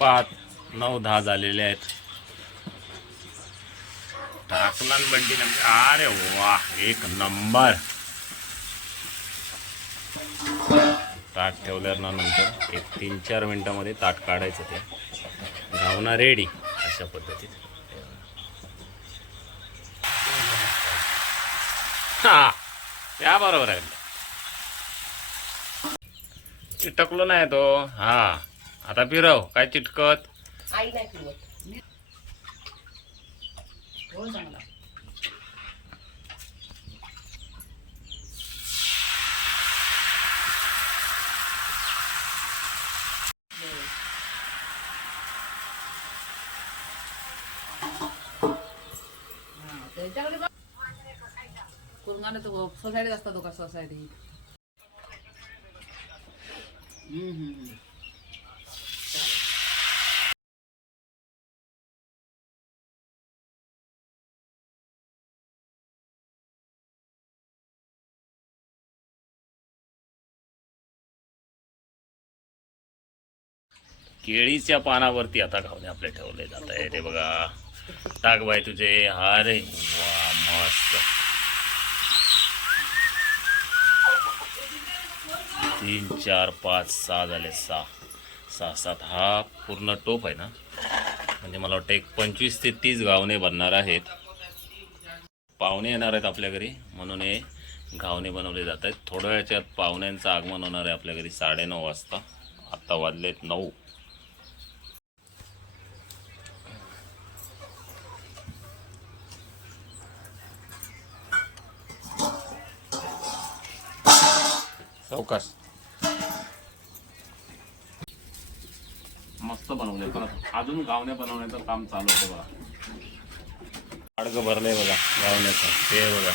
5, 9, 10 झालेले आहेत. टाकला बंटी नंबर. अरे वा, एक नंबर. ताट ठेवल्यावर नंतर एक 3-4 मिनिटांमध्ये ताट काढायचं. ते घावना रेडी अशा पद्धतीत. हा, त्या बरोबर आहे. चिटकलो नाही तो. हा, आता फिरव. काय चिटकत? आई नाही फिरवत. हो चांगला. कुरंगाने तो सोसायटीत असतात तो का सोसायटी. केळीच्या पानावरती आता घावणे आपले ठेवले जात आहे. ते बघा. टाक बाय तुझे. अरे वा, मस्त. 3, 4, 5, 6 झाले. 6, 7. हा पूर्ण टोप आहे ना. म्हणजे मला वाटतं एक 25 ते 30 घावणे बनणार आहेत. पाहुणे येणार आहेत आपल्या घरी, म्हणून हे घावणे बनवले जात आहेत. थोड्या वेळाच्यात पाहुण्यांचं आगमन होणार आहे आपल्या घरी 9:30 वाजता. आत्ता वाजलेत 9. सावकाश. मस्त बनवले. परत अजून घावणे बनवण्याचं काम चालू होतं बघा. आडगं भरलंय बघा घावण्याचं. ते बघा,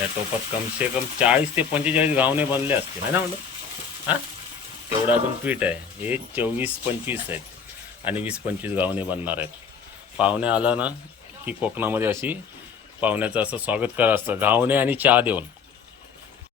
या टोपात कमसे कम 40 ते 45 घावणे बनले असतील है ना म्हणलं. हां, तेवढं अजून पीठ आहे. हे 24-25 आहेत आणि 20-25 घावणे बनणार आहेत. पाहुणे आला ना की कोकणामध्ये अशी पाहुण्याचं असं स्वागत करा असतं, घावणे आणि चहा देऊन.